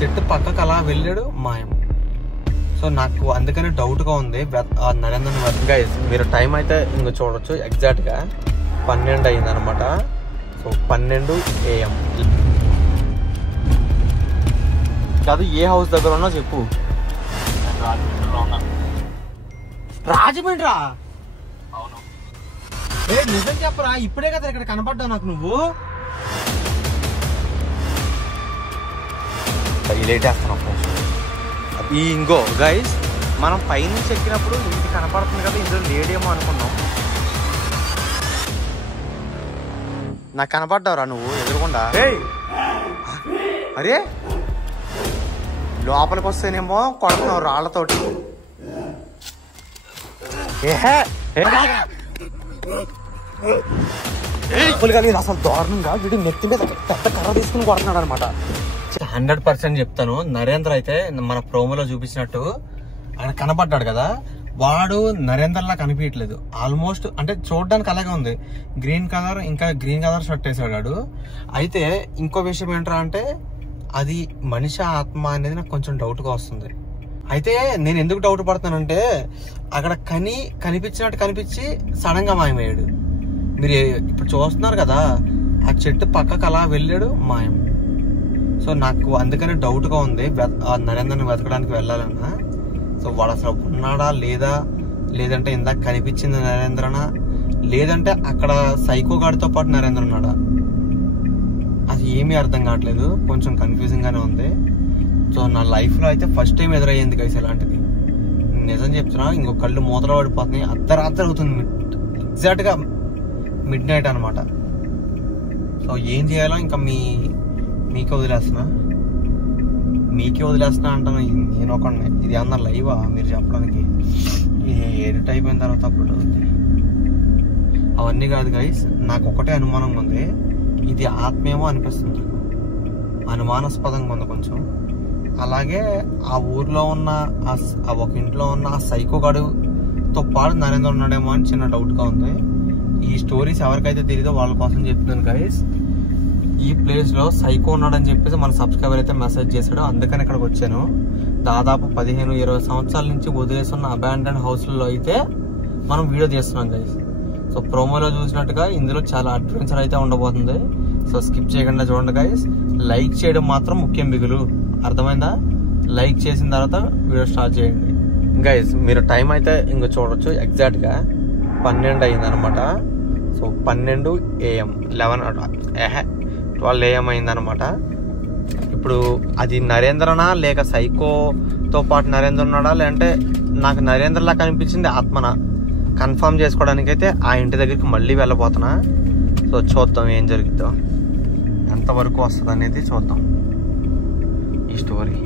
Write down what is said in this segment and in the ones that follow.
చెట్టు పక్కకు అలా వెళ్ళాడు, మాయం. సో నాకు అందుకనే డౌట్గా ఉంది నరేంద్ర గైస్. మీరు టైం అయితే ఇంక చూడొచ్చు, ఎగ్జాక్ట్గా 12 అయిందనమాట. So 12 AM. కాదు, ఏ హౌస్ దగ్గర ఉన్నా చెప్పు. రాజమండ్రా? అవును. నిజం చెప్పరా, ఇప్పుడే కదా ఇక్కడ కనపడ్డావు నాకు నువ్వు. ఈ ఇంకో గైస్, మనం పైనుంచి ఎక్కినప్పుడు ఇది కనపడుతుంది కదా, ఇందులో లేడేమో అనుకున్నాం. నాకు కనపడ్డావురా నువ్వు ఎదురుకుండా. అరే లోపలికి వస్తేనేమో కొడుతున్నావు రాళ్లతోటి. అసలు దారుణంగా వీడు నెత్తి మీద పెద్ద కర్ర తీసుకుని కొడుతున్నాడు అనమాట. 100% చెప్తాను, నరేంద్ర అయితే మన ప్రోమోలో చూపించినట్టు ఆయన కనపడ్డాడు కదా, వాడు నరేంద్రలా కనిపించట్లేదు ఆల్మోస్ట్. అంటే చూడడానికి అలాగే ఉంది, గ్రీన్ కలర్ షర్ట్ వేసాడు. అయితే ఇంకో విషయం ఏంట్రా అంటే, అది మనిషి ఆత్మ అనేది నాకు కొంచెం డౌట్గా వస్తుంది. అయితే నేను ఎందుకు డౌట్ పడుతున్నానంటే, అక్కడ కనిపించినట్టు కనిపించి సడన్ గా మాయమయ్యాడు. మీరు ఇప్పుడు చూస్తున్నారు కదా, ఆ చెట్టు పక్కకు అలా వెళ్ళాడు, మాయం. సో నాకు అందుకనే డౌట్గా ఉంది నరేంద్రని వెతకడానికి వెళ్ళాలన్నా. సో వాడు అసలు ఉన్నాడా లేదంటే ఇందాక కనిపించింది నరేంద్రనా, లేదంటే అక్కడ సైకో గాడితో పాటు నరేంద్ర ఉన్నాడా, అది ఏమీ అర్థం కావట్లేదు. కొంచెం కన్ఫ్యూజింగ్ గానే ఉంది. సో నా లైఫ్ లో అయితే ఫస్ట్ టైం ఎదురయ్యింది గైస్ ఇలాంటిది. నిజం చెప్తున్నా, ఇంకో కళ్ళు మూతలో పడిపోతున్నాయి. అర్ధరాత్రి అవుతుంది, ఎగ్జాక్ట్ గా మిడ్ నైట్ అనమాట. సో ఏం చేయాలో ఇంకా మీకే వదిలేస్తున్నా అంటాను. నేను ఒకడిని, ఇది అన్న లైవా మీరు చెప్పడానికి? ఇది ఎడిట్ అయిపోయిన తర్వాత అప్పుడు అవన్నీ కాదు గైస్, నాకు ఒకటే అనుమానం ఉంది. ఇది ఆత్మేమో అనిపిస్తుంది, అనుమానాస్పదంగా ఉంది కొంచెం. అలాగే ఆ ఊర్లో ఉన్న ఒక ఇంట్లో ఉన్న ఆ సైకో గడుతో పాటు నరేంద్ర ఉన్నాడేమో అని చిన్న డౌట్గా ఉంది. ఈ స్టోరీస్ ఎవరికైతే తెలియదో వాళ్ళ కోసం చెప్తున్నాను గైస్. ఈ ప్లేస్ లో సైకో ఉన్నాడని చెప్పేసి మన సబ్స్క్రైబర్ అయితే మెసేజ్ చేశాడు, అందుకని ఇక్కడికి వచ్చాను. దాదాపు 15-20 సంవత్సరాల నుంచి వదిలేస్తున్న అబాండన్ హౌస్లలో అయితే మనం వీడియో తీస్తున్నాం గైస్. సో ప్రోమోలో చూసినట్టుగా ఇందులో చాలా అడ్వెంచర్ అయితే ఉండబోతుంది. సో స్కిప్ చేయకుండా చూడండి గైస్. లైక్ చేయడం మాత్రం ముఖ్యం బిగులు, అర్థమైందా? లైక్ చేసిన తర్వాత వీడియో స్టార్ట్ చేయండి గైస్. మీరు టైం అయితే ఇంక చూడొచ్చు, ఎగ్జాక్ట్ గా 12 అయిందనమాట. సో 12 AM 12 AM అయిందనమాట. ఇప్పుడు అది నరేంద్రనా లేక సైకోతో పాటు నరేంద్ర ఉన్నాడా, లేదంటే నాకు నరేంద్రలా కనిపించింది ఆత్మనా కన్ఫర్మ్ చేసుకోవడానికి అయితే ఆ ఇంటి దగ్గరికి మళ్ళీ వెళ్ళబోతున్నా. సో చూద్దాం ఏం జరుగుతుందో, ఎంతవరకు వస్తుంది అనేది చూద్దాం ఈ స్టోరీ.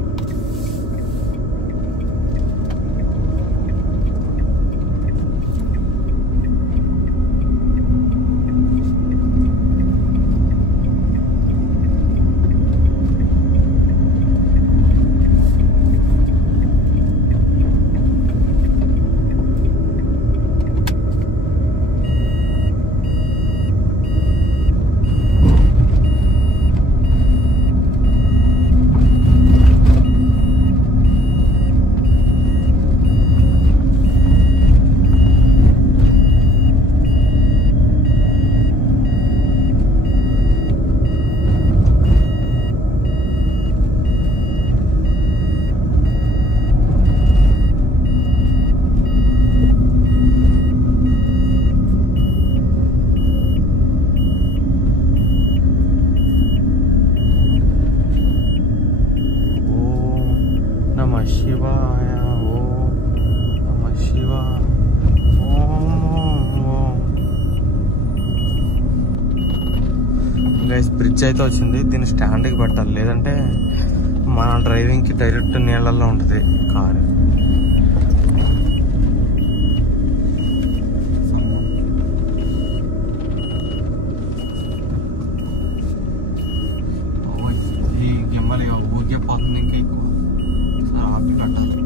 శివాయ ఓం నమ శివాయ ఓం. గైస్ బ్రిడ్జ్ అయితే వచ్చింది, దీన్ని స్టాండ్కి పెట్టాలి, లేదంటే మన డ్రైవింగ్కి డైరెక్ట్ నీళ్ళల్లో ఉంటుంది కారు. ఈ గిమ్మలు ఊరికే పోతుంది, ఇంకా ఎక్కువ ఆపి పెట్టాలి.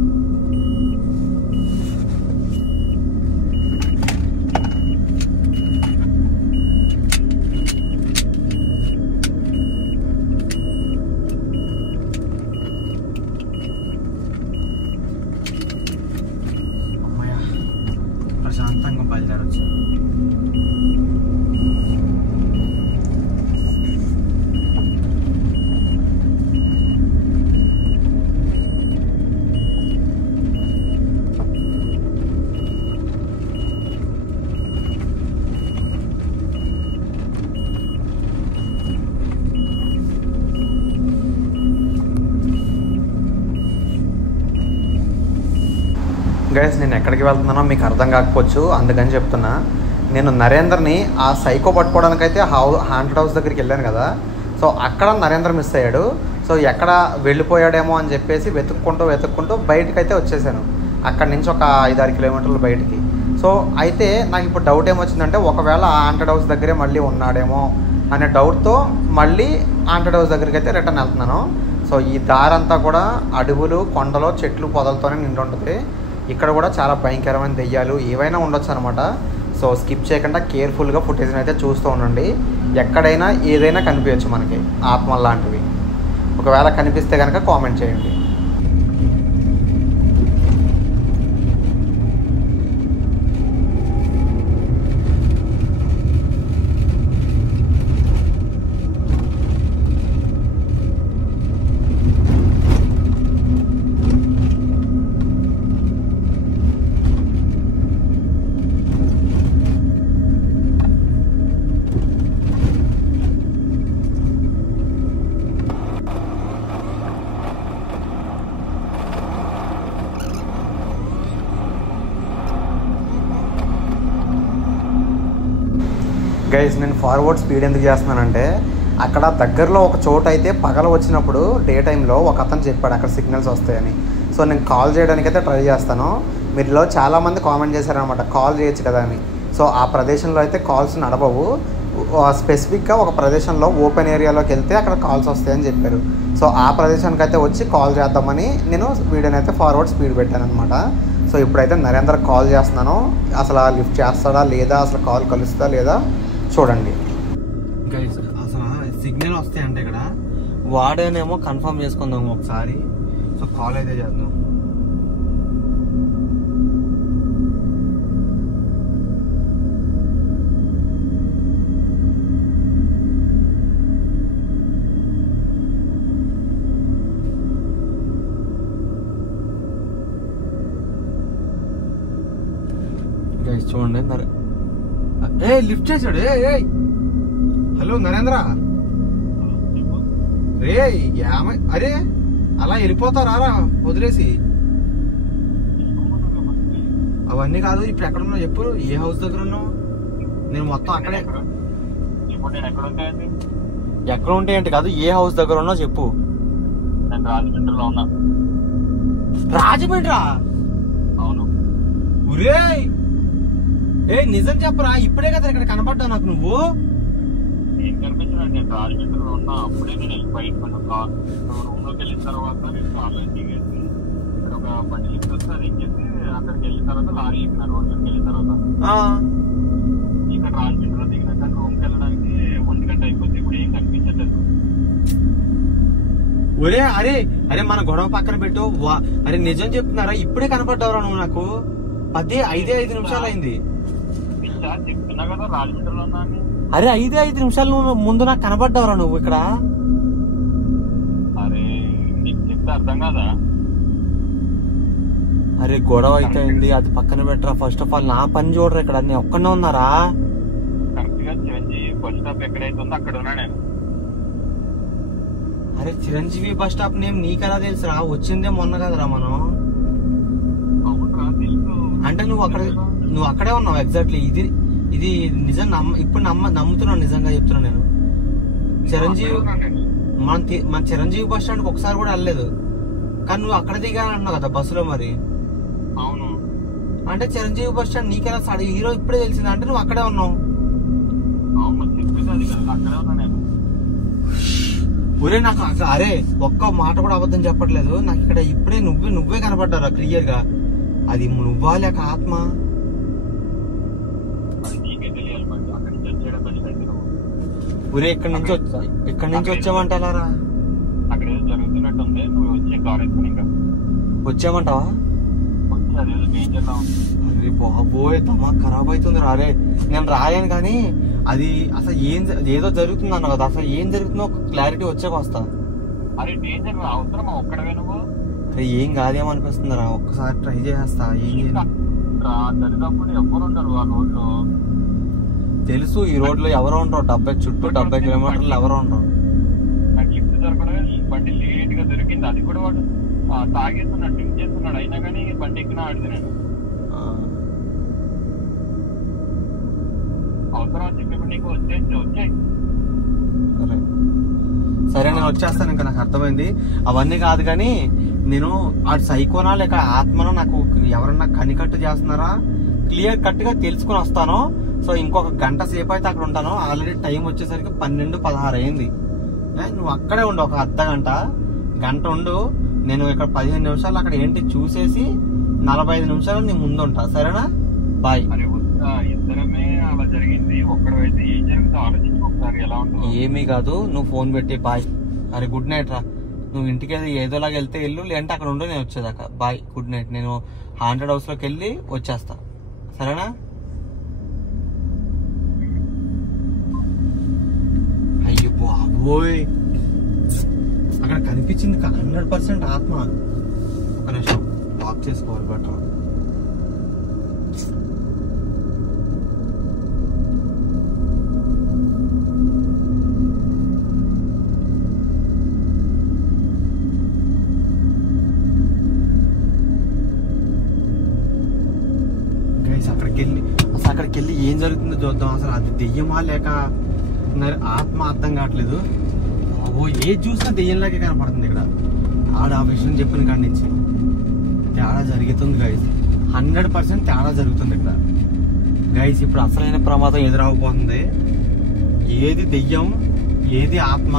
గైస్ నేను ఎక్కడికి వెళ్తున్నానో మీకు అర్థం కాకపోవచ్చు, అందుకని చెప్తున్నా. నేను నరేందర్ని ఆ సైకో పట్టుకోవడానికి అయితే హాంటెడ్ హౌస్ దగ్గరికి వెళ్ళాను కదా, సో అక్కడ నరేందర్ మిస్ అయ్యాడు. సో ఎక్కడ వెళ్ళిపోయాడేమో అని చెప్పేసి వెతుక్కుంటూ బయటకు అయితే వచ్చేసాను. అక్కడి నుంచి ఒక 5-6 కిలోమీటర్లు బయటికి. సో అయితే నాకు ఇప్పుడు డౌట్ ఏమొచ్చిందంటే, ఒకవేళ ఆ హాంటెడ్ హౌస్ దగ్గరే మళ్ళీ ఉన్నాడేమో అనే డౌట్తో మళ్ళీ హాంటెడ్ హౌస్ దగ్గరికి అయితే రిటర్న్ వెళ్తున్నాను. సో ఈ దారంతా కూడా అడవులు, కొండలు, చెట్లు, పొదలతోనే నిండి ఉంటుంది. ఇక్కడ కూడా చాలా భయంకరమైన దెయ్యాలు ఏవైనా ఉండొచ్చు అనమాట. సో స్కిప్ చేయకుండా కేర్ఫుల్గా ఫుటేజ్ని అయితే చూస్తూ ఉండండి. ఎక్కడైనా ఏదైనా కనిపించచ్చు మనకి ఆత్మలు లాంటివి. ఒకవేళ కనిపిస్తే కనుక కామెంట్ చేయండి. గైస్ నేను ఫార్వర్డ్ స్పీడ్ ఎందుకు చేస్తున్నానంటే, అక్కడ దగ్గరలో ఒక చోట అయితే పగల వచ్చినప్పుడు డే టైంలో ఒక అతను చెప్పాడు అక్కడ సిగ్నల్స్ వస్తాయని. సో నేను కాల్ చేయడానికి అయితే ట్రై చేస్తాను. మీరులో చాలామంది కామెంట్ చేశారనమాట కాల్ చేయొచ్చు కదా అని. సో ఆ ప్రదేశంలో అయితే కాల్స్ నడవవు. స్పెసిఫిక్గా ఒక ప్రదేశంలో ఓపెన్ ఏరియాలోకి వెళ్తే అక్కడ కాల్స్ వస్తాయని చెప్పారు. సో ఆ ప్రదేశానికి అయితే వచ్చి కాల్ చేద్దామని నేను వీడియోని అయితే ఫార్వర్డ్ స్పీడ్ పెట్టాను అనమాట. సో ఇప్పుడైతే నరేందర్ కాల్ చేస్తున్నాను. అసలు లిఫ్ట్ చేస్తాడా లేదా, అసలు కాల్ కలుస్తుందా లేదా చూడండి. అసలు సిగ్నల్ వస్తాయంటే ఇక్కడ వాడేనేమో కన్ఫర్మ్ చేసుకుందాం ఒకసారి. సో కాల్ అయితే చేద్దాం. చూడండి లిఫ్ట్ చేశాడు. హలో నరేంద్ర. రే అరే అలా వెళ్ళిపోతారా వదిలేసి? అవన్నీ కాదు, ఇప్పుడు ఎక్కడ ఉన్నావు చెప్పు. ఏ హౌస్ దగ్గర ఉన్నావు? నేను మొత్తం అక్కడే. ఎక్కడ ఉంటే ఏంటి కాదు, ఏ హౌస్ దగ్గర ఉన్నావు చెప్పు. రాజమండ్రిలో ఉన్నా. రాజమండ్రా? అవును. ఒరే నిజం చెప్పరా, ఇప్పుడే కదా ఇక్కడ కనపడ్డావు నాకు. నువ్వు ఏం కనిపించలేదు, నేను రాజమండ్రిలో ఉన్నా. అప్పుడే నేను బయట రూమ్ లోకి వెళ్ళిన తర్వాత నేను కార్లో దిగేసి ఇక్కడ ఒక బండి లిఫ్ట్ వస్తే అది ఎక్కేసి అక్కడికి వెళ్ళిన తర్వాత లారీ ఎక్కిన రోడ్లోకి వెళ్ళిన తర్వాత ఇక్కడ రాజమండ్రిలో దిగినాక రూమ్కి వెళ్ళడానికి 1 గంట అయిపోతే ఇప్పుడు ఏం కనిపించట్లేదు. ఒరే అరే మన గొడవ పక్కన పెట్టు. అరే నిజం చెప్తున్నారా, ఇప్పుడే కనపడ్డావురా నువ్వు నాకు. 5 నిమిషాలు అయింది. చెప్తున్నా కదా రాజమండ్రిలో ఉన్నా అని. అరే 5 నిమిషాలు ముందు నాకు కనబడ్డావురా నువ్వు ఇక్కడ. అరే నీకు చెప్తే అర్థం కాదా? అరే గొడవ అయితే అయింది, అది పక్కన పెట్టరా. ఫస్ట్ ఆఫ్ ఆల్ నా పని చూడరా, ఇక్కడ నేను ఒక్కనే ఉన్నారా? కరెక్ట్ గా చిరంజీవి బస్ స్టాప్ ఎక్కడైతే ఉందో అక్కడ ఉన్నా నేను. అరే చిరంజీవి బస్ స్టాప్ నేమ్ నీకెలా తెలుసురా? వచ్చిందే మొన్న కదరా మనం. అవునరా తెలుసు. అంటే నువ్వు అక్కడే ఉన్నావు ఎగ్జాక్ట్లీ. ఇది నిజం ఇప్పుడు నమ్ముతున్నాను, నిజంగా చెప్తున్నా నేను. చిరంజీవి మన చిరంజీవి బస్ స్టాండ్కి ఒకసారి కూడా వెళ్ళలేదు, కానీ నువ్వు అక్కడ దిగాను అన్నావు కదా బస్సులో. మరి అవును అంటే చిరంజీవి బస్ స్టాండ్ నీకెలా హీరో ఇప్పుడే తెలిసింది అంటే నువ్వు అక్కడే ఉన్నావు. ఒరే నాకు అరే ఒక్క మాట కూడా అబద్ధం చెప్పట్లేదు. నాకు ఇక్కడ ఇప్పుడే నువ్వే కనపడ్డారా క్లియర్ గా. అది నువ్వా లేక ఆత్మ? ఒరే ఇక్కడి నుంచి వచ్చావంట అలారా? అక్కడ ఏదో జరుగుతున్నట్టుంది. నువ్వు వచ్చే కార్ వేసుకుని ఇంకా వచ్చామంటావా? వచ్చా ఉంది, అది డేంజర్ లా ఉంది. అరే బాబోయ్ తమా ఖరాబ్ అవుతుంది రారే. నేను రాయను కానీ అది అసలు ఏదో జరుగుతుంది అన్న కదా, అసలు ఏం జరుగుతుందో క్లారిటీ వచ్చాక వస్తా. అరే డేంజర్ అవసరమా ఒక్కడవే నువ్వు? అరే ఏం కాదేమనిపిస్తుంది రా, ఒక్కసారి ట్రై చేసేస్తా. ఏం దరిదాపులు ఎవరు ఉండరు ఆ రోడ్లో. తెలుసు ఈ రోడ్ లో ఎవరో ఉంటారు, 70 కిలోమీటర్లు ఎవరో ఉంటారు. నాకు లిఫ్ట్ దొరకడమే ఈ బండి లేట్ గా దొరికింది. అది కూడా వాడు తాగేస్తున్నాడు, డ్రింక్ చేస్తున్నాడు, అయినా కానీ బండి ఎక్కినా ఆడితే నేను అవసరం అని చెప్పి నీకు వచ్చాయి. సరే నేను వచ్చేస్తాను, ఇంకా నాకు అర్థమైంది. అవన్నీ కాదు కానీ నేను ఆడు సైకోనా లేక ఆత్మనో నాకు ఎవరన్నా కనికట్టు చేస్తున్నారా క్లియర్ కట్ గా తెలుసుకుని వస్తాను. సో ఇంకొక గంట సేపు అయితే అక్కడ ఉంటాను. ఆల్రెడీ టైం వచ్చేసరికి 12:16 అయింది. నువ్వు అక్కడే ఉండు, ఒక అర్ధ గంట ఉండు. నేను ఇక్కడ 15 నిమిషాలు అక్కడ ఏంటి చూసేసి 45 నిమిషాలు నీ ముందు ఉంటా, సరేనా? బాయ్. ఇద్దరమే అలా జరిగింది, ఒక్కడైతే ఏం జరుగుతుందో ఆలోచించి ఒకసారి ఎలా ఉంటుంది. ఏమీ కాదు, నువ్వు ఫోన్ పెట్టి బాయ్. అరే గుడ్ నైట్ రా. నువ్వు ఇంటికి ఏదోలాగా వెళ్తే వెళ్ళు, లేదంటే అక్కడ ఉండు, నేను వచ్చేదాకా. Bye, good night. నేను 100 హౌస్ లోకి వెళ్ళి వచ్చేస్తా, సరేనా? అయ్యో బాబోయ్, అక్కడ కనిపించింది 100% ఆత్మ. ఒక నిమిషం లాక్ చేసుకోవాలి బెటర్. అక్కడికి వెళ్ళి ఏం జరుగుతుందో చూద్దాం. అసలు అది దెయ్యమా లేక ఆత్మ అర్థం కావట్లేదు. ఏది చూసినా దెయ్యంలాగే కనపడుతుంది ఇక్కడ. ఆడ ఆ విషయం చెప్పిన కాడి నుంచి తేడా జరుగుతుంది గైస్, 100% తేడా జరుగుతుంది ఇక్కడ గైస్. ఇప్పుడు అసలైన ప్రమాదం ఎదురవబోతుంది. ఏది దెయ్యం, ఏది ఆత్మ,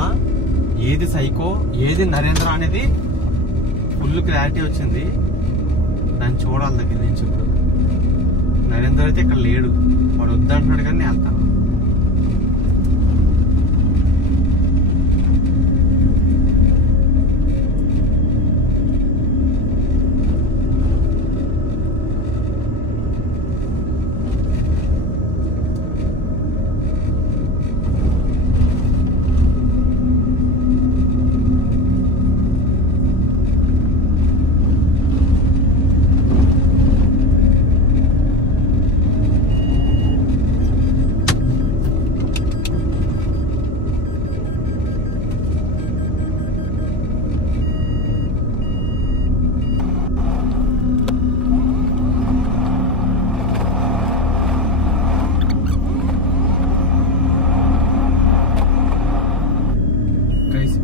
ఏది సైకో, ఏది నరేంద్ర అనేది ఫుల్ క్లారిటీ వచ్చింది. దాన్ని చూడాలి దగ్గర నుంచి. ఇప్పుడు నరేంద్ర అయితే ఇక్కడ లేడు, వాడు వద్దంటున్నాడు కానీ నేను వెళ్తాను.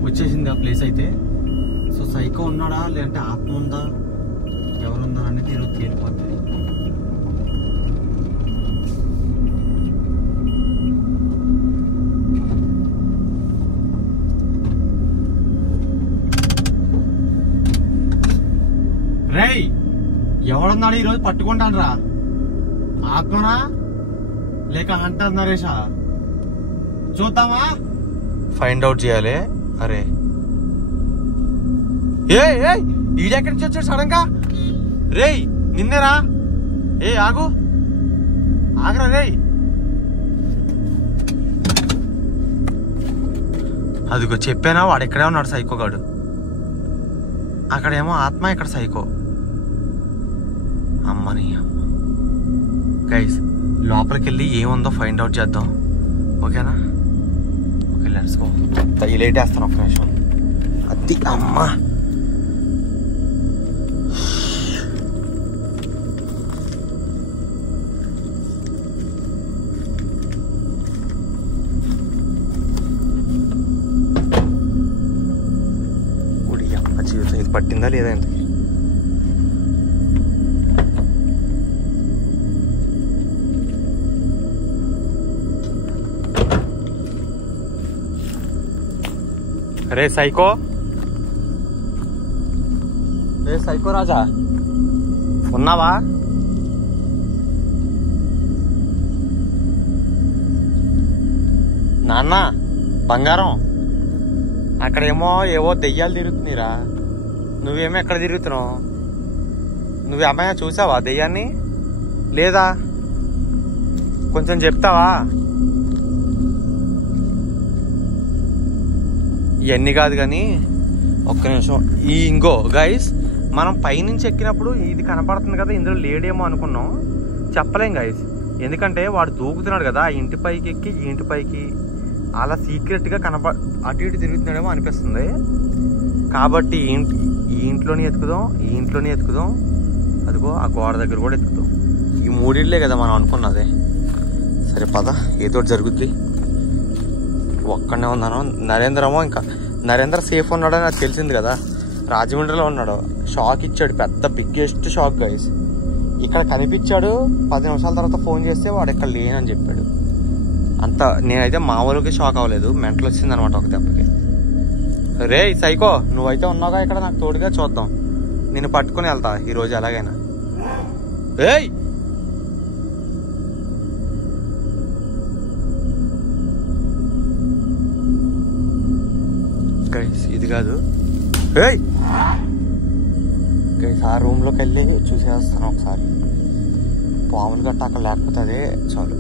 వచ్చేసింది ఆ ప్లేస్ అయితే. సో సైకో ఉన్నాడా లేదంటే ఆత్మ ఉందా, ఎవరున్నారా అనేది ఈరోజు తేలిపోతుంది. రేయ్ ఎవడున్నాడు ఈరోజు పట్టుకుంటాను రా, ఆత్మనా లేక హంటర్ నరేషా చూద్దామా, ఫైండ్ అవుట్ చేయాలి. అరే ఈడెక్కడి నుంచి వచ్చాడు సడన్ గా? రేయ్ నిన్నేరా, ఆగరా రేయ్. అదిగో చెప్పానా, వాడు ఇక్కడే ఉన్నాడు సైకోగాడు. అక్కడేమో ఆత్మ, ఇక్కడ సైకో. అమ్మని అమ్మ. గైస్ లోపలికి వెళ్ళి ఏముందో ఫైండ్ అవుట్ చేద్దాం, ఓకేనా? Okay let's go. లేట్ వేస్తాను ఒక నిమిషం. అది అమ్మ గుడి అమ్మ జీవితం ఇది పట్టిందా లేదా? అరే సైకో, సైకో రాజా ఉన్నావా? నాన్న బంగారం, అక్కడేమో ఏవో దెయ్యాలు తిరుగుతున్నాయిరా, నువ్వేమో ఎక్కడ తిరుగుతున్నావు? నువ్వు అమ్మాయి చూసావా దెయ్యాన్ని లేదా? కొంచెం చెప్తావా? ఇవన్నీ కాదు కానీ ఒక్క నిమిషం. ఇంకో గైస్, మనం పైనుంచి ఎక్కినప్పుడు ఇది కనపడుతుంది కదా, ఇందులో లేడేమో అనుకున్నాం. చెప్పలేం గైస్, ఎందుకంటే వాడు దూకుతున్నాడు కదా, ఆ ఇంటి పైకి ఎక్కి ఈ ఇంటి పైకి అలా సీక్రెట్గా అటు ఇటు తిరుగుతున్నాడేమో అనిపిస్తుంది. కాబట్టి ఈ ఇంట్లోనే ఎత్తుకుదాం, అదిగో ఆ గోడ దగ్గర కూడా ఎత్తుకుదాం. ఈ మూడిళ్ళే కదా మనం అనుకున్నదే. సరే పద, ఏదో జరుగుద్ది. ఒక్కడనే ఉన్నాను. నరేంద్ర సేఫ్ ఉన్నాడని నాకు తెలిసింది కదా, రాజమండ్రిలో ఉన్నాడు. షాక్ ఇచ్చాడు, పెద్ద బిగ్గెస్ట్ షాక్ గైస్. ఇక్కడ కనిపించాడు, 10 నిమిషాల తర్వాత ఫోన్ చేస్తే వాడు ఇక్కడ లేనని చెప్పాడు. నేనైతే మామూలుగా షాక్ అవ్వలేదు, మెంటల్ వచ్చింది అనమాట ఒక దెబ్బకి. రే సైకో, నువ్వైతే ఉన్నావుగా ఇక్కడ నాకు తోడుగా, చూద్దాం. నేను పట్టుకుని వెళ్తా ఈరోజు ఎలాగైనా. ఏయ్ గైస్, ఇది కాదు. ఏయ్ గైస్, ఆ రూమ్లోకి వెళ్ళి చూసేస్తాను ఒకసారి. పాములు గట్ట అక్కడ లేకపోతే అదే చాలు.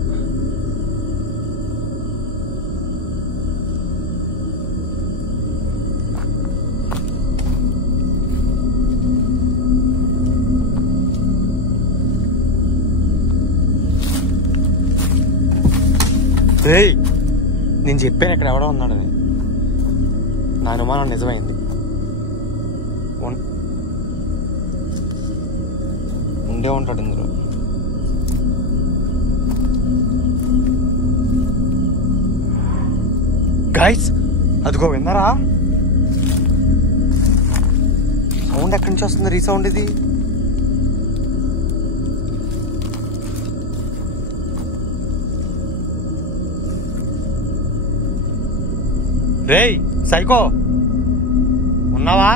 ఏయ్, నేను చెప్పాను ఇక్కడ ఎవడో ఉన్నాడని. నా అనుమానం నిజమైంది. ఉండే ఉంటాడు ఇందులో. గైస్ అదిగో, విన్నారా సౌండ్? ఎక్కడి నుంచి వస్తుంది రీసౌండ్ ఇది? రేయ్ సైకో, ఉన్నావా?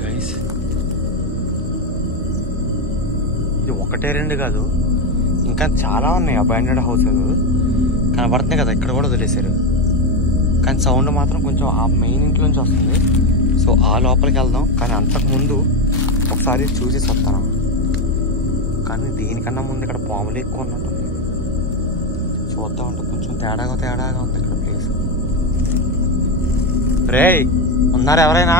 గైస్, ఇది ఒకటే రెండు కాదు, ఇంకా చాలా ఉన్నాయి అబాండెడ్ హౌసెస్ కనబడుతున్నాయి కదా. ఇక్కడ కూడా వదిలేశారు, కానీ సౌండ్ మాత్రం కొంచెం ఆ మెయిన్ ఇంట్లోంచి వస్తుంది. సో ఆ లోపలికి వెళ్దాం, కానీ అంతకుముందు ఒకసారి చూసి వస్తాను. కానీ దీనికన్నా ముందు ఇక్కడ పాములు ఎక్కువ ఉన్నట్టుంది. చూద్దాం అంటే కొంచెం తేడాగా ఉంది ఇక్కడ ప్లేస్. రేయ్, ఉన్నారు ఎవరైనా?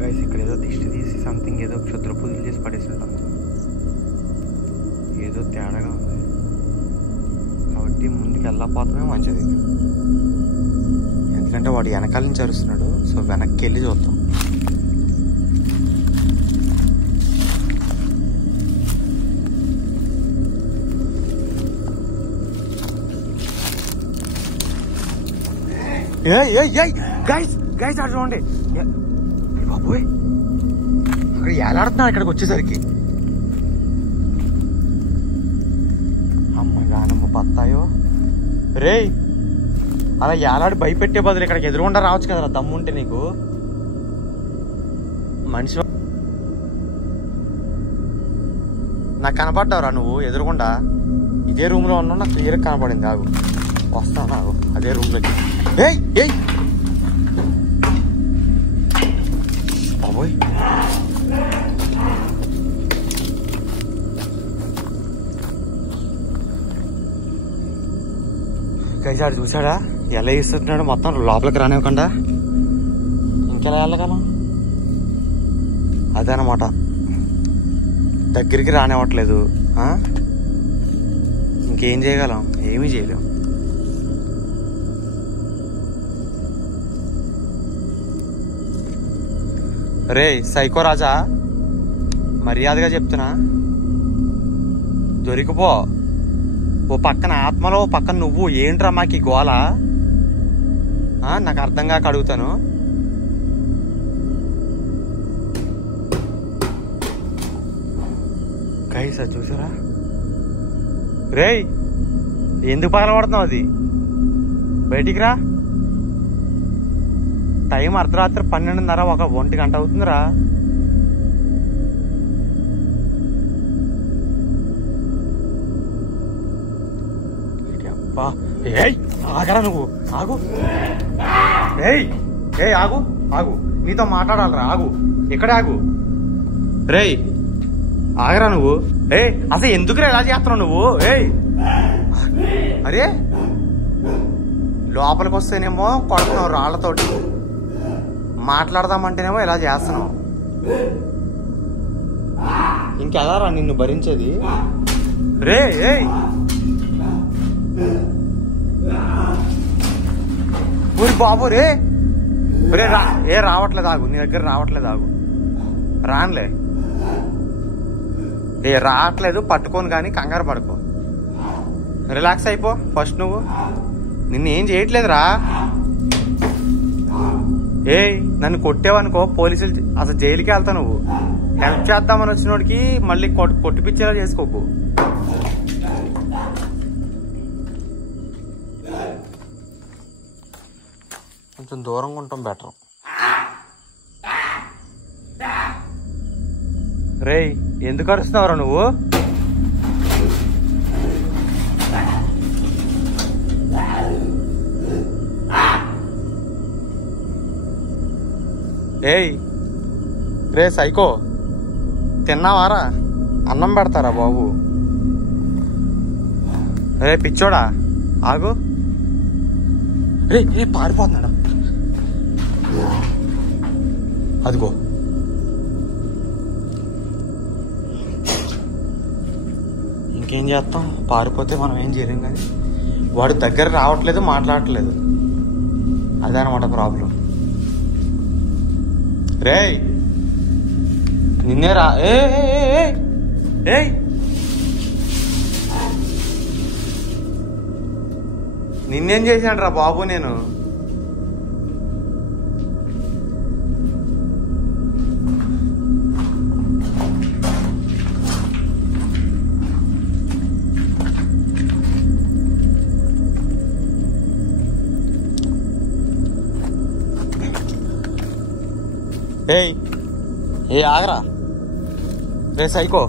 గైస్, ఇక్కడ ఏదో దిష్టి తీసి సంథింగ్ ఏదో క్షుద్ర పూజలు చేసి పడేసి ఉంటాను. ఏదో తేడాగా ఉంది కాబట్టి ముందుకు వెళ్ళకపోవడమే మంచిది. ఎందుకంటే వాడు వెనకాల నుంచి అరుస్తున్నాడు. సో వెనక్కి వెళ్ళి చూద్దాం. గైస్ అటు చూడండి బాబోయ్, అక్కడ ఏలాడుతున్నా ఇక్కడికి వచ్చేసరికి. అమ్మ నానమ్మ బత్తాయో. రేయ్, అలా ఏలాడి భయపెట్టే బదులు ఇక్కడికి ఎదురుగుండా రావచ్చు కదరా, దమ్ముంటే నీకు. మనిషి నాకు కనపడ్డావురా నువ్వు ఎదురుగుండా. ఇదే రూమ్ లో ఉన్నావు, నాకు క్లియర్ కనపడింది. ఆగు, వస్తాను నాకు అదే రూమ్ లోకి. ఏయ్ ఏయ్ బాబోయ్, గైసాడు చూసాడా ఎలా ఇస్తున్నాడు, మొత్తం లోపలికి రానివ్వకుండా. ఇంకెలా వెళ్ళగలం? అదనమాట, దగ్గరికి రానివ్వట్లేదు. ఇంకేం చేయగలం? ఏమీ చేయలేం. రే సైకో రాజా, మర్యాదగా చెప్తున్నా, దొరికిపో. ఓ పక్కన ఆత్మలో ఓ పక్కన నువ్వు. ఏంట్రా మాకు ఈ గోల? నాకు అర్థం కాక అడుగుతాను. గైస్ అది చూసారా? రేయ్, ఎందుకు పగలబడుతున్నావు? అది బయటికి రా. టైం అర్ధరాత్రి 12:30 1 గంట అవుతుందిరా. ఏయ్ ఆగరా నువ్వు, ఆగు. ఏయ్ ఆగు ఆగు, నీతో మాట్లాడాలరా, ఆగు. ఇక్కడే ఆగు. రేయ్ ఆగరా నువ్వు. అసలు ఎందుకురా ఎలా చేస్తున్నావు నువ్వు? అరే లోపలికి వస్తేనేమో కొడుతున్నావు రాళ్లతోటి, మాట్లాడదామంటేనేమో ఇలా చేస్తున్నావు. ఇంకెలారా నిన్ను భరించేది? ఊరి బాబు రే రావట్లేదు, ఆగు. నీ దగ్గర రావట్లేదు, ఆగు. రానులే. రావట్లేదు, పట్టుకోను కానీ కంగారు పడుకో. రిలాక్స్ అయిపో ఫస్ట్. నువ్వు నిన్ను ఏం చేయట్లేదురా. నన్ను కొట్టేవనుకో పోలీసులు అసలు జైలుకి వెళ్తావు. నువ్వు హెల్ప్ చేద్దామని వచ్చినోడికి మళ్ళీ కొట్టిపిచ్చేలా చేసుకోకు. కొంచెం దూరంగా ఉంటాం బెటర్. రేయ్ ఎందుకు అరుస్తున్నావురా నువ్వు? రే సైకో, తిన్నావారా? అన్నం పెడతారా బాబు? రే పిచ్చోడా ఆగు. రే పారిపోతున్నాడా? అదిగో ఇంకేం చేస్తాం, పారిపోతే మనం ఏం చేయలేం. కానీ వాడు దగ్గర రావట్లేదు, మాట్లాడట్లేదు. అదే అనమాట ప్రాబ్లం. రేయ్ నిన్నే రా. నిన్నేం చేశాను రా బాబు నేను? ఆగరా. రే సైకో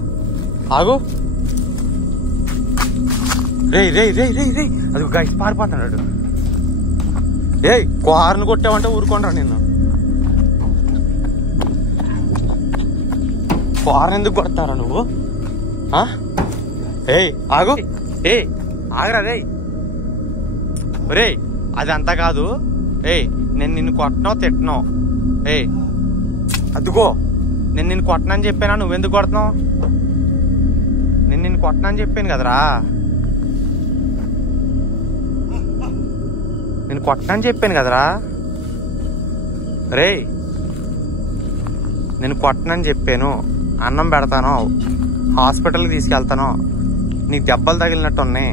ఆగు. రే అది గైస్ పారిపోతున్నాడు. కార్ను కొట్టావంటే ఊరుకోండ్రా నిన్ను. కార్ను ఎందుకు కొడతారా నువ్వు? ఆగు. ఆగరా. రే అది అంతా కాదు. నేను నిన్ను కొట్టనో తిట్టనో. అదుగో నేను నిన్ను కొట్టనని చెప్పానా? నువ్వెందుకు కొడుతున్నావు? నేను నిన్ను కొట్టనని చెప్పాను కదరా. నేను కొట్టనని చెప్పాను కదరా. నేను కొట్టనని చెప్పాను. అన్నం పెడతాను, హాస్పిటల్కి తీసుకెళ్తాను. నీకు దెబ్బలు తగిలినట్టున్నాయి.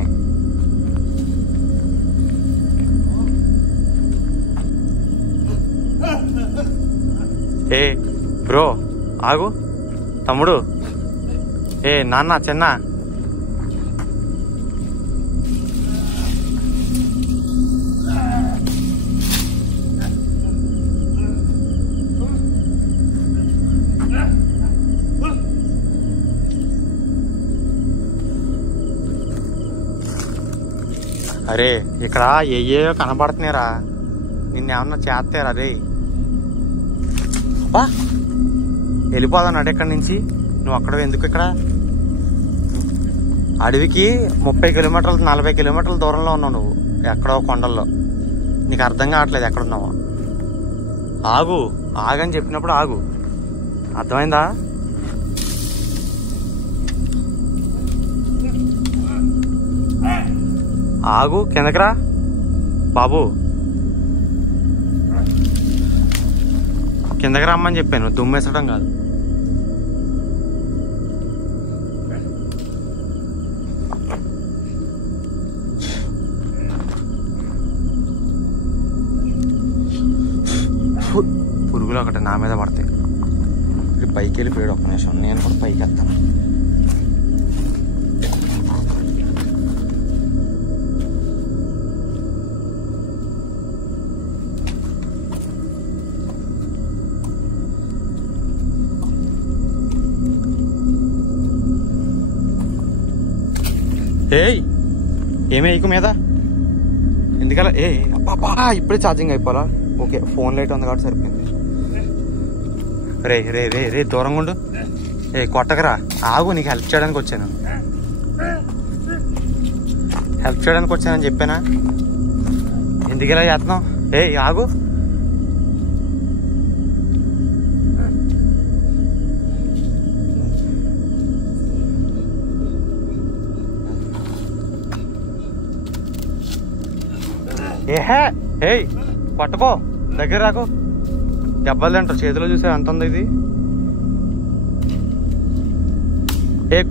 బ్రో ఆగు. తమ్ముడు నాన్న చిన్న అరే ఇక్కడ ఏయో కనబడుతున్నారా? నిన్నేమన్నా చేస్తారా? బా వెళ్ళిపోదాన్నాడు ఇక్కడి నుంచి. నువ్వు అక్కడ ఎందుకు? ఇక్కడ అడవికి 30 కిలోమీటర్లు 40 కిలోమీటర్ల దూరంలో ఉన్నావు నువ్వు, ఎక్కడో కొండల్లో. నీకు అర్థం కావట్లేదు ఎక్కడున్నావో. ఆగు ఆగని చెప్పినప్పుడు ఆగు, అర్థమైందా? ఆగు, కిందకి రా బాబు. కిందకి రమ్మని చెప్పాను, దుమ్మేసడం కాదు. పురుగులు ఒకటి నా మీద పడతాయి. ఇప్పుడు పైకి వెళ్ళిపోయాడు. ఒక్క నిమిషం, నేను కూడా పైకి వెళ్తాను. ఏయ్ ఏమే ఇక మీద ఎందుకలా? అబ్బా ఇప్పుడే ఛార్జింగ్ అయిపోవాలా? ఓకే, ఫోన్ లైట్ ఉంది కాబట్టి సరిపోయింది. రే రే రే రే దూరంగా ఉండు. కొట్టకరా, ఆగు, నీకు హెల్ప్ చేయడానికి వచ్చాను. హెల్ప్ చేయడానికి వచ్చానని చెప్పానా? ఎందుకు ఇలా చేస్తున్నావు? ఆగు. కొట్టకో, దగ్గర రాకు, దెబ్బలు తింటారు. చేతిలో చూసే ఎంత ఉంది ఇది.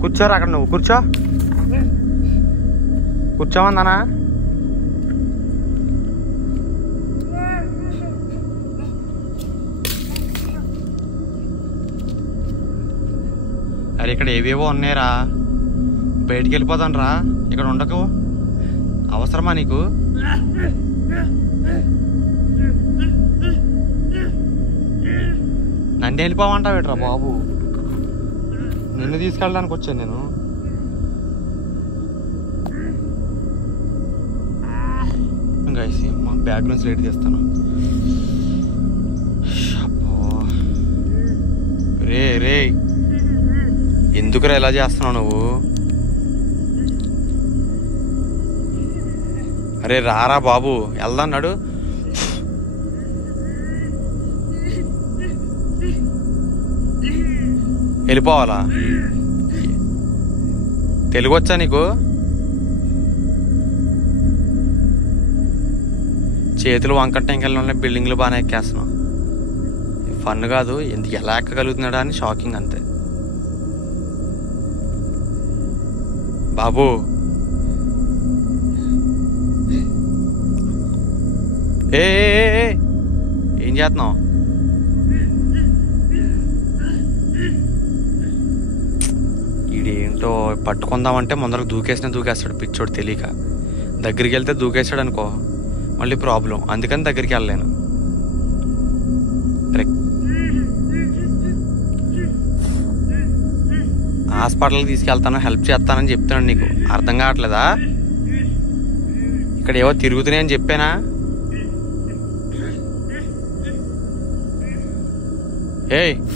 కూర్చోరా అక్కడ, నువ్వు కూర్చోమన్నానా? అరే ఇక్కడ ఏవేవో ఉన్నాయిరా, బయటికి వెళ్ళిపోతాను రా, ఇక్కడ ఉండకు. అవసరమా నీకు? నన్ను వెళ్ళిపోమంటావేట్రా బాబు? నిన్ను తీసుకెళ్ళడానికి వచ్చాను నేను. మా బ్యాగ్ నుంచి రేట్ చేస్తాను. రే రే ఎందుకురా ఎలా చేస్తున్నావు నువ్వు? అరే రారా బాబు, వెళ్దాన్నాడు. వెళ్ళిపోవాలా? తెలుగు వచ్చా నీకు? చేతులు వంకట్ట ఇంకెళ్ళ బిల్డింగ్లు బాగానే ఎక్కేస్తున్నావు. ఫన్ కాదు, ఎందుకు ఎలా ఎక్కగలుగుతున్నాడా అని షాకింగ్ అంతే. బాబు ఏం చేస్తున్నావు? ఈడేంటో పట్టుకుందామంటే ముందరకు దూకేస్తాడు పిచ్చోడు తెలియక. దగ్గరికి వెళ్తే దూకేస్తాడు అనుకో, మళ్ళీ ప్రాబ్లం. అందుకని దగ్గరికి వెళ్ళలేను. హాస్పిటల్కి తీసుకెళ్తాను, హెల్ప్ చేస్తానని చెప్తున్నాను, నీకు అర్థం కావట్లేదా? ఇక్కడ ఏవో తిరుగుతున్నాయని చెప్పానా?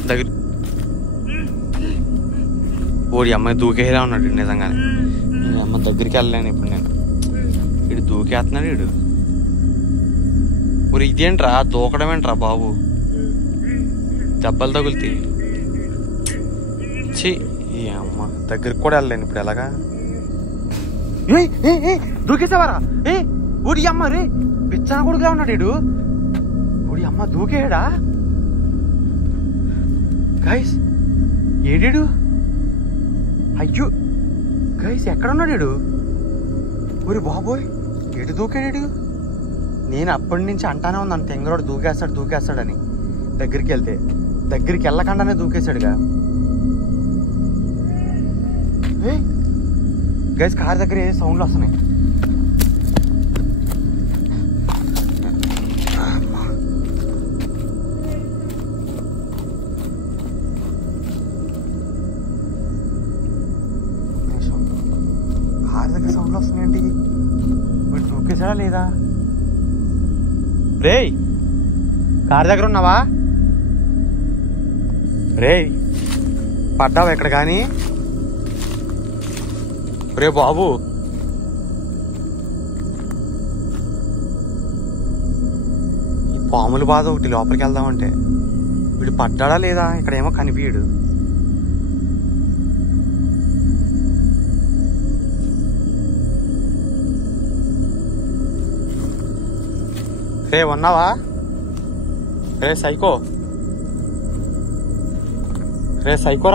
దగ్గర ఓడి అమ్మాయి దూకేలా ఉన్నాడు నిజంగానే. ఈ అమ్మ దగ్గరికి వెళ్ళలేను ఇప్పుడు నేను. ఇడు దూకేస్తున్నాడు ఇడు. ఊరి ఇదేంట్రా, దూకడమేంట్రా బాబు? దెబ్బలు తగులుతాయి. ఈ అమ్మ దగ్గరికి కూడా వెళ్ళలేను ఇప్పుడు. ఎలాగా? దూకేసావారా? ఊడి అమ్మ రే, పిచ్చన కొడుకులా ఉన్నాడు ఇడు. ఊడి అమ్మ దూకేయడా? గైస్ ఏడాడు? అయ్యో గైస్ ఎక్కడున్నాడు ఇడు? ఊరి బాబోయ్, ఎటు దూకాడు? నేను అప్పటి నుంచి అంటానే ఉన్నాను, తెంగరోడు దూకేస్తాడని. దగ్గరికి వెళ్ళకుండానే దూకేశాడుగా. గైస్ కార్ దగ్గర ఏ సౌండ్లు వస్తున్నాయి. కార్ దగ్గర సౌండ్లు వస్తున్నాయండి. వీడు దూకేశాడా లేదా? రే కార్ దగ్గర ఉన్నావా? రే పడ్డావు ఎక్కడ కానీ? రే బాబు, ఈ పాముల బాధ ఒకటి. లోపలికి వెళ్దామంటే వీడు పడ్డాడా లేదా? ఇక్కడేమో కనిపించడు. రే ఉన్నావా? రే సైకో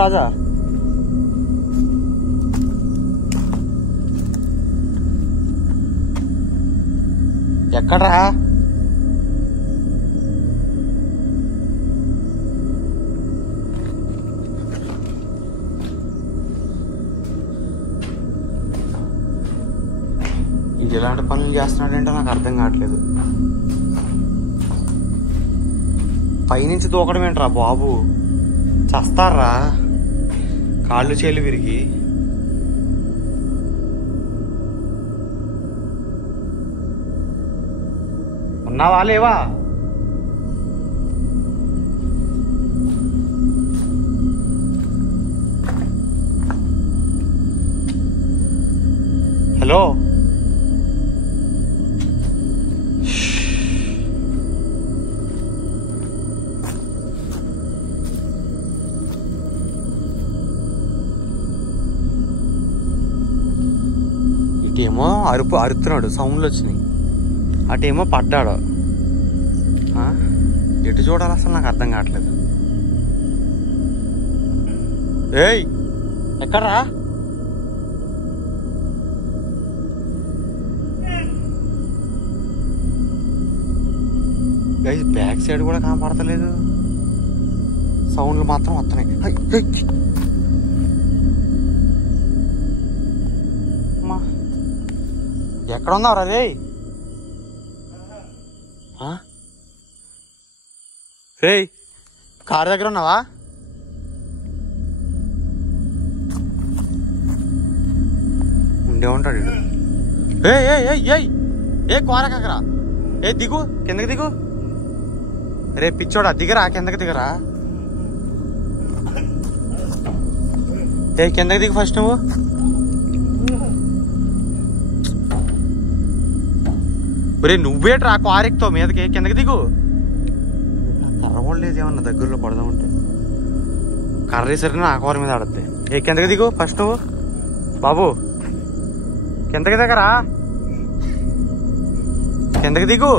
రాజా, ఎక్కడ్రా? ఇది ఎలాంటి పనులు చేస్తున్నాడంటే నాకు అర్థం కావట్లేదు. పైనుంచి దూకడం ఏంట్రా బాబు? చస్తారా కాళ్ళు చేలు విరిగి. ఉన్నావా లేవా? హలో, ఇటేమో అరుతున్నాడు, సౌండ్లు వచ్చినాయి. అటేమో పడ్డాడు. ఎటు చూడాలి అసలు నాకు అర్థం కావట్లేదు. ఏయ్ ఎక్కడ్రా? గైస్ బ్యాక్ సైడ్ కూడా కనపడతలేదు, సౌండ్లు మాత్రం వస్తున్నాయి. ఎక్కడ ఉన్నావురా రే? రే కారు దగ్గర ఉన్నావా? ఉండే ఉంటాడు వీడు. ఏ కోరకరా, ఏ దిగు, కిందకి దిగు. రే పిచ్చోడా దిగరా, కిందకి దిగరా. ఏ కిందకి దిగు ఫస్ట్ నువ్వు. ఒరే నువ్వేట్రా కారు ఎక్కుతావు మీదకి, కిందకి దిగు. కర్ర కూడా లేదు ఏమన్నా దగ్గరలో పడదామంటే. కర్ర సరిగ్గా ఆ కారు మీద ఆడద్ది. ఏ కిందకి దిగు ఫస్ట్ నువ్వు. బాబు కిందకి దిగరా, కిందకి దిగు.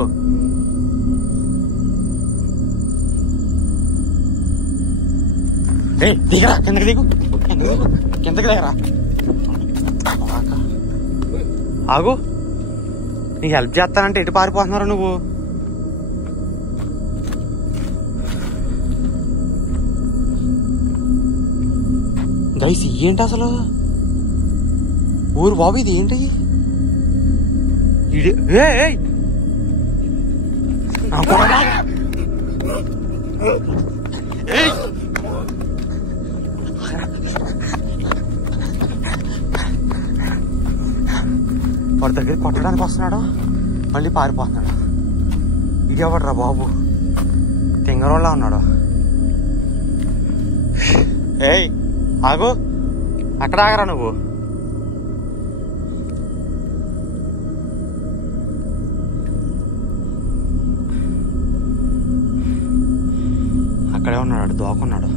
ఏ దిగరా, కిందకి దిగు, కిందకి దిగరా. ఆగు, నీకు హెల్ప్ చేస్తానంటే ఎటు పారిపోతున్నారా నువ్వు? గైస్ ఏంటి అసలు ఊరు బాబు, ఇది ఏంటి? వాడి దగ్గర కొట్టడానికి వస్తున్నాడు, మళ్ళీ పారిపోతున్నాడు. ఇది ఎవడరా బాబు, తింగరోళ్ళ ఉన్నాడు. ఏయ్ ఆగు, అక్కడ ఆగరా నువ్వు. అక్కడే ఉన్నాడు, దోకున్నాడు.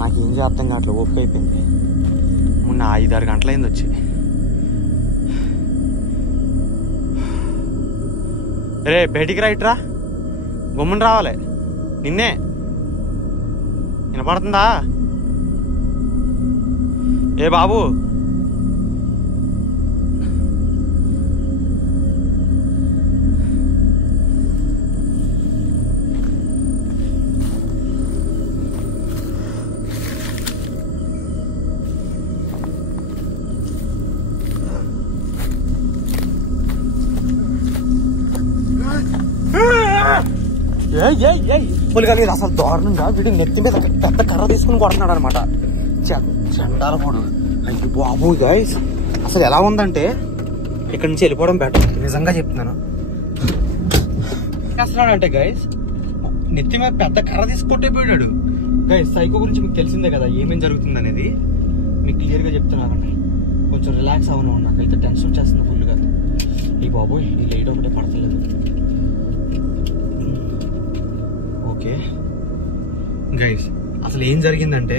నాకేం చేద్దాం కావట్లేదు, ఓపిక అయిపోయింది. మొన్న 5-6 గంటలైంది వచ్చి. రే బయటికి రైట్రా, గమ్మున రావాలి. నిన్నే వినపడుతుందా? ఏ బాబు అసలు దారుణంగా వీడు నెత్తి మీద పెద్ద కర్ర తీసుకుని కొడుతున్నాడు అనమాట. చండాల పోడు. అయ్యి బాబు గైస్, అసలు ఎలా ఉందంటే ఇక్కడ నుంచి వెళ్ళిపోవడం బెటర్, నిజంగా చెప్తున్నాను. అసలు అంటే గైస్ నెత్తి మీద పెద్ద కర్ర తీసుకుంటే పోయాడు. గైస్ సైకో గురించి మీకు తెలిసిందే కదా, ఏమేం జరుగుతుంది అనేది మీకు క్లియర్ గా చెప్తున్నారండి. కొంచెం రిలాక్స్ అవ్వను, నాకైతే టెన్షన్ వచ్చేస్తుంది ఫుల్ గా. ఈ బాబు ఈ లైట్ ఒకటే పడతలేదు. ఓకే గైస్, అసలు ఏం జరిగిందంటే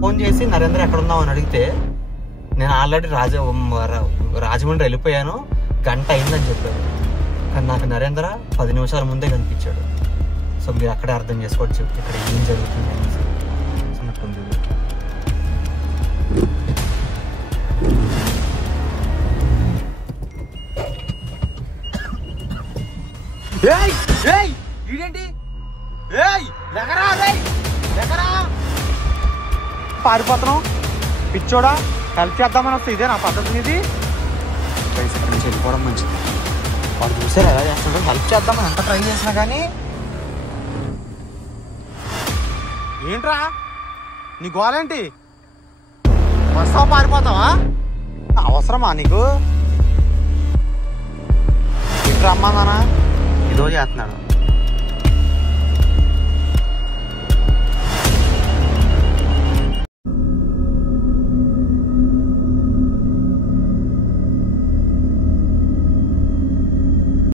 ఫోన్ చేసి నరేంద్ర ఎక్కడ ఉన్నావు అని అడిగితే నేను ఆల్రెడీ రాజమండ్రి వెళ్ళిపోయాను, గంట అయిందని చెప్పాను. కానీ నాకు నరేంద్ర 10 నిమిషాల ముందే కనిపించాడు. సో మీరు అక్కడే అర్థం చేసుకోవచ్చు ఇక్కడ ఏం జరుగుతుంది అనేసి. పారిపోతున్నావు పిచ్చోడా, హెల్ప్ చేద్దామని వస్తే ఇదే నా పద్ధతి. ఇది ఇక్కడ నుంచి వెళ్ళిపోవడం మంచిది. వాళ్ళు చూసారు ఎలా చేస్తున్నాడు, హెల్ప్ చేద్దామని ఎంత ట్రై చేసినా కానీ. ఏంట్రా నీ గోలేంటి, వస్తావా పారిపోతావా? అవసరమా నీకు? ఇటు రమ్మన్నానా? ఇదో చేస్తున్నాడు.